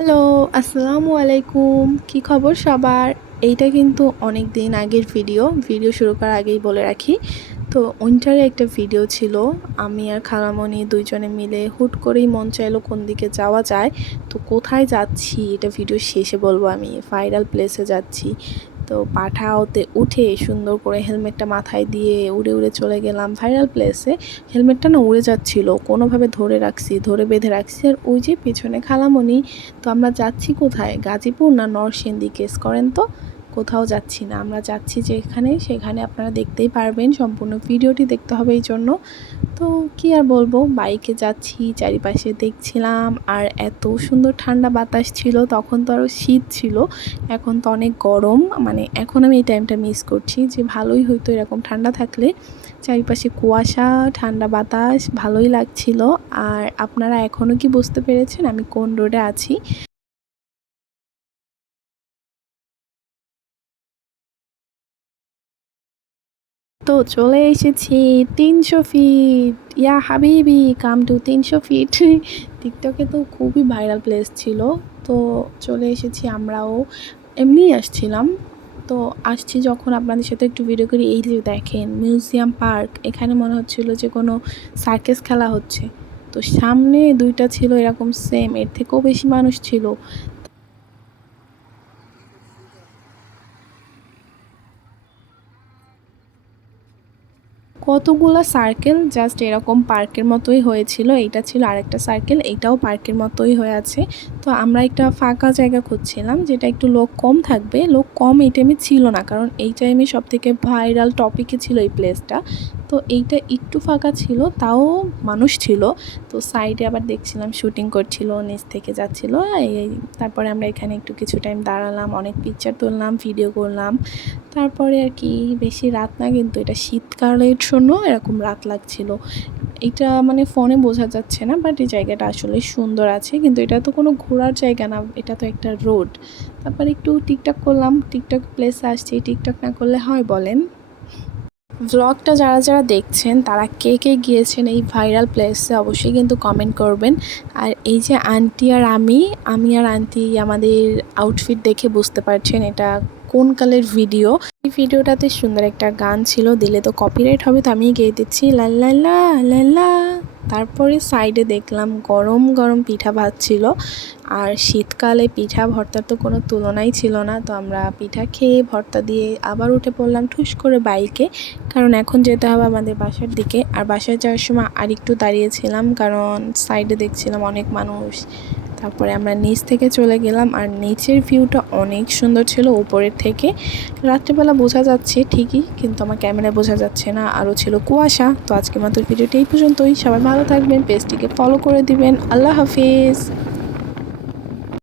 Hello, আসসালামু আলাইকুম। কি খবর সবার? এইটা কিন্তু অনেক দিন আগের ভিডিও। ভিডিও শুরু করার আগেই বলে রাখি। তো উইন্টারে একটা ভিডিও ছিল। আমি আর খালামণি দুইজনে মিলে হুট করেই মন চাইলো কোন দিকে যাওয়া যায়। তো কোথায় যাচ্ছি? এটা ভিডিও শেষে বলব আমি। ভাইরাল প্লেসে যাচ্ছি। তো পাঠাওতে উঠে সুন্দর করে হেলমেটটা মাথায় দিয়ে উড়ে উড়ে চলে গেলাম ভাইরাল প্লেসে। হেলমেটটা না উড়ে যাচ্ছিল, কোনোভাবে ধরে রাখছি, ধরে বেঁধে রাখছি। আর ওই যে পেছনে খালামণি, তো আমরা যাচ্ছি কোথায়? গাজীপুর না নরসিংদী? কেস করেন তো? কোথাও যাচ্ছি না। আমরা যাচ্ছি যেখানে, সেখানে আপনারা দেখতেই পারবেন সম্পূর্ণ ভিডিওটি দেখতে হবে এই জন্য। তো কি আর বলব, বাইকে যাচ্ছি, চারিপাশে দেখছিলাম, আর এত সুন্দর ঠান্ডা বাতাস ছিল, তখন তো আরও শীত ছিল, এখন তো অনেক গরম মানে এখন আমি এই টাইমটা মিস করছি যে ভালোই হইতো এরকম ঠান্ডা থাকলে। চারিপাশে কুয়াশা, ঠান্ডা বাতাস, ভালোই লাগছিল। আর আপনারা এখনও কি বুঝতে পেরেছেন, আমি কোন রোডে আছি? তো চলে এসেছি তিনশো ফিট ইয়া হাবিবি কাম টু তিনশো ফিট টিকটকে তো খুবই ভাইরাল প্লেস ছিল। তো চলে এসেছি আমরাও। এমনিই আসছিলাম। তো আসছি যখন আপনাদের সাথে একটু ভিডিও করি, এই যে দেখেন মিউজিয়াম পার্ক এখানে মনে হচ্ছিল যে কোনো সার্কেস খেলা হচ্ছে। তো সামনে দুইটা ছিল এরকম সেম এর থেকেও বেশি মানুষ ছিল। কতগুলো সার্কেল জাস্ট এরকম পার্কের মতোই হয়েছিল। এইটা ছিল আরেকটা সার্কেল এইটাও পার্কের মতোই হয়ে আছে। তো আমরা একটা ফাঁকা জায়গা খুঁজছিলাম যেটা একটু লোক কম থাকবে। লোক কম এই টাইমে ছিল না, কারণ এই টাইমে সব থেকে ভাইরাল টপিকে ছিল এই প্লেসটা তো এইটা একটু ফাঁকা ছিল, তাও মানুষ ছিল। তো সাইডে আবার দেখছিলাম শুটিং করছিল, নিচ থেকে যাচ্ছিল, এই তারপরে আমরা এখানে একটু কিছু টাইম দাঁড়ালাম, অনেক পিকচার তুললাম ভিডিও করলাম। তারপরে আর কি বেশি রাত না, কিন্তু এটা শীতকালের জন্য এরকম রাত লাগছিল। এটা মানে ফোনে বোঝা যাচ্ছে না বাট এই জায়গাটা আসলে সুন্দর আছে, কিন্তু এটা তো কোনো ঘোরার জায়গা না, এটা তো একটা রোড তারপর একটু টিকটক করলাম টিকটক প্লেসে আসছি টিকটক না করলে হয় বলেন? ভ্লগটা যারা যারা দেখছেন, তারা কে কে গিয়েছেন এই ভাইরাল প্লেসে অবশ্যই কিন্তু কমেন্ট করবেন। আর এই যে আন্টি আর আমি আমি আর আন্টি আমাদের আউটফিট দেখে বুঝতে পারছেন এটা কোন কালের ভিডিও এই ভিডিওটাতে সুন্দর একটা গান ছিল, দিলে তো কপিরাইট হবে, তো আমি গেয়ে দিচ্ছি লাল্লা লাল্লা তারপরে সাইডে দেখলাম গরম গরম পিঠা ভাত ছিল। আর শীতকালে পিঠা ভর্তার তো কোনো তুলনাই ছিল না। তো আমরা পিঠা খেয়ে ভর্তা দিয়ে আবার উঠে পড়লাম ঠুস করে বাইকে। কারণ এখন যেতে হবে আমাদের বাসার দিকে। আর বাসায় যাওয়ার সময় আরেকটু দাঁড়িয়েছিলাম কারণ সাইডে দেখছিলাম অনেক মানুষ। তারপরে আমরা নিচ থেকে চলে গেলাম আর নিচের ভিউটা অনেক সুন্দর ছিল উপরের থেকে। রাত্রিবেলা বোঝা যাচ্ছে ঠিকই, কিন্তু আমার ক্যামেরায় বোঝা যাচ্ছে না। আরও ছিল কুয়াশা, তো আজকে মাত্র ভিডিওটি এই পর্যন্তই। সবাই ভালো থাকবেন, পেজটিকে ফলো করে দিবেন। আল্লাহ হাফিজ।